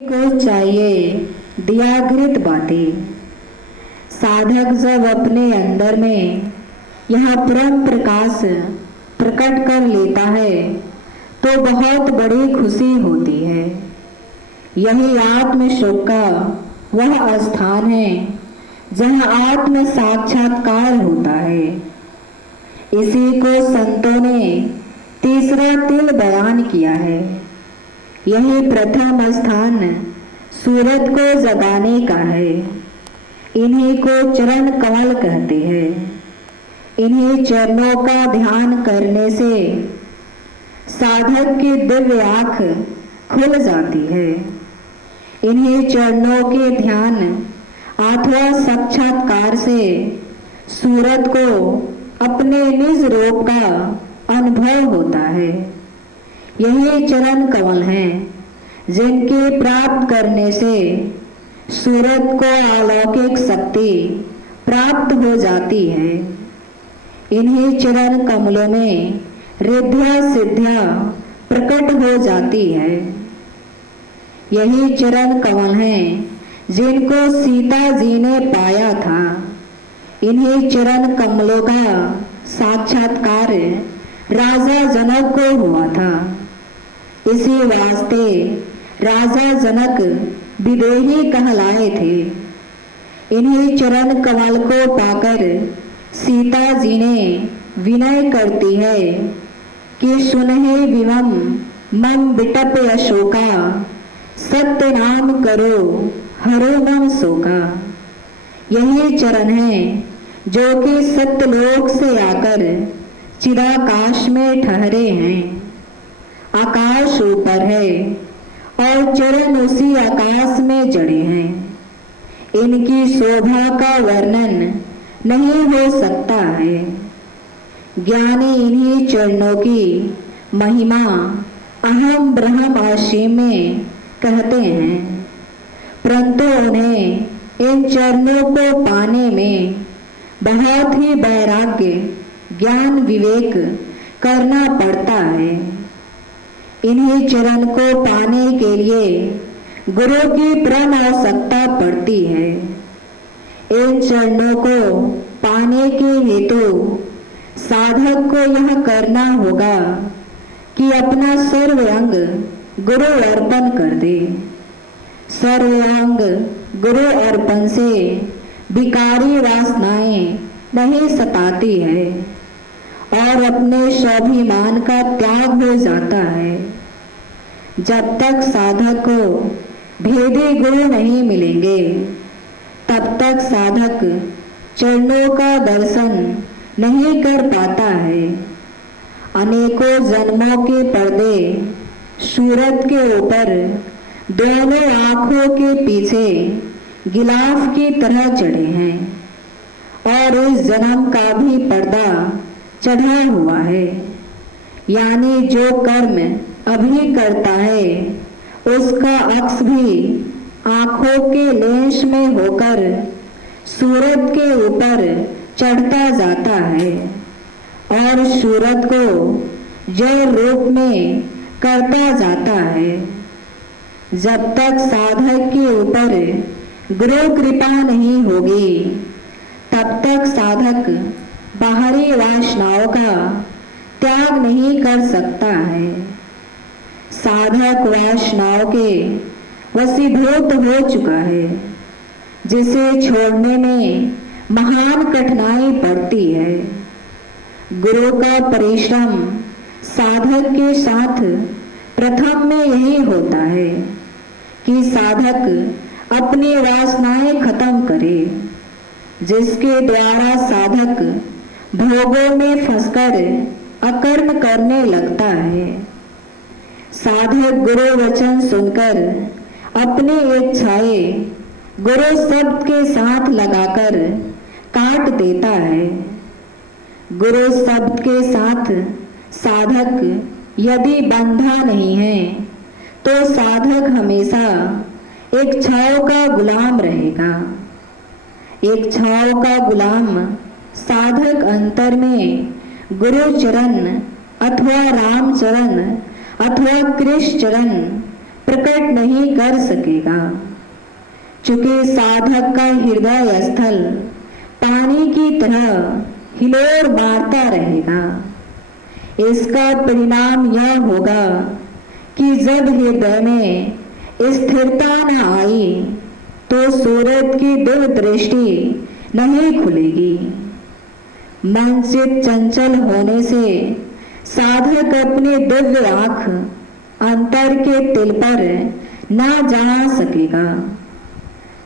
को चाहिए दियाघृत बातें। साधक जब अपने अंदर में यह परम प्रकाश प्रकट कर लेता है तो बहुत बड़ी खुशी होती है। यही आत्म शोक का वह स्थान है जहाँ आत्म साक्षात्कार होता है। इसी को संतों ने तीसरा तिल बयान किया है। यही प्रथम स्थान सूरत को जगाने का है। इन्हीं को चरण कमल कहते हैं। इन्हीं चरणों का ध्यान करने से साधक की दिव्य आँख खुल जाती है। इन्हीं चरणों के ध्यान अथवा साक्षात्कार से सूरत को अपने निज रूप का अनुभव होता है। यही चरण कमल हैं जिनके प्राप्त करने से सूरत को अलौकिक शक्ति प्राप्त हो जाती है। इन्हीं चरण कमलों में रिद्धियां सिद्धियां प्रकट हो जाती है। यही चरण कमल हैं जिनको सीता जी ने पाया था। इन्हीं चरण कमलों का साक्षात्कार राजा जनक को हुआ था। इसी वास्ते राजा जनक विदेही कहलाए थे। इन्हीं चरण कमल को पाकर सीता जी ने विनय करती है कि सुनहि विमम मम बिटप अशोका, सत्य नाम करो हरो मम शोका। यही चरण है जो कि सत्यलोक से आकर चिदाकाश में ठहरे हैं। आकाश ऊपर है और चरण उसी आकाश में जड़े हैं। इनकी शोभा का वर्णन नहीं हो सकता है। ज्ञानी इन्हीं चरणों की महिमा अहम ब्रह्माशि में कहते हैं, परंतु उन्हें इन चरणों को पाने में बहुत ही वैराग्य ज्ञान विवेक करना पड़ता है। इन्हीं चरण को पाने के लिए गुरु की परम आवश्यकता पड़ती है। इन चरणों को पाने के हेतु साधक को यह करना होगा कि अपना सर्व अंग गुरु अर्पण कर दे। सर्व अंग गुरु अर्पण से विकारी वासनाएं नहीं सताती है और अपने स्वाभिमान का त्याग हो जाता है। जब तक साधक को भेदी गुरु नहीं मिलेंगे तब तक साधक चरणों का दर्शन नहीं कर पाता है। अनेकों जन्मों के पर्दे सूरत के ऊपर दोनों आंखों के पीछे गिलाफ की तरह चढ़े हैं और इस जन्म का भी पर्दा चढ़ा हुआ है। यानी जो कर्म अभी करता है उसका अक्स भी आंखों के लेंस में होकर सूरत के ऊपर चढ़ता जाता है और सूरत को जड़ रूप में करता जाता है। जब तक साधक के ऊपर गुरु कृपा नहीं होगी तब तक साधक बाहरी वासनाओं का त्याग नहीं कर सकता है। साधक वासनाओं के वशीभूत हो चुका है, जिसे छोड़ने में महान कठिनाई पड़ती है। गुरु का परिश्रम साधक के साथ प्रथम में यही होता है कि साधक अपनी वासनाएं खत्म करे, जिसके द्वारा साधक भोगों में फंसकर अकर्म करने लगता है। साधक गुरु वचन सुनकर अपनी इच्छाएं गुरु शब्द के साथ लगाकर काट देता है। गुरु शब्द के साथ साधक यदि बंधा नहीं है तो साधक हमेशा इच्छाओं का गुलाम रहेगा। इच्छाओं का गुलाम साधक अंतर में गुरु चरण अथवा राम चरण अथवा कृष्ण चरण प्रकट नहीं कर सकेगा। चूंकि साधक का हृदय स्थल पानी की तरह हिलोर मारता रहेगा। इसका परिणाम यह होगा कि जब हृदय में स्थिरता न आई तो सूरत की दूरदृष्टि नहीं खुलेगी। मन चित चंचल होने से साधक अपने दिव्य आंख अंतर के तिल पर न जा सकेगा।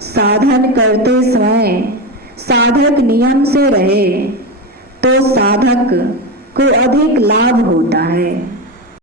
साधन करते समय साधक नियम से रहे तो साधक को अधिक लाभ होता है।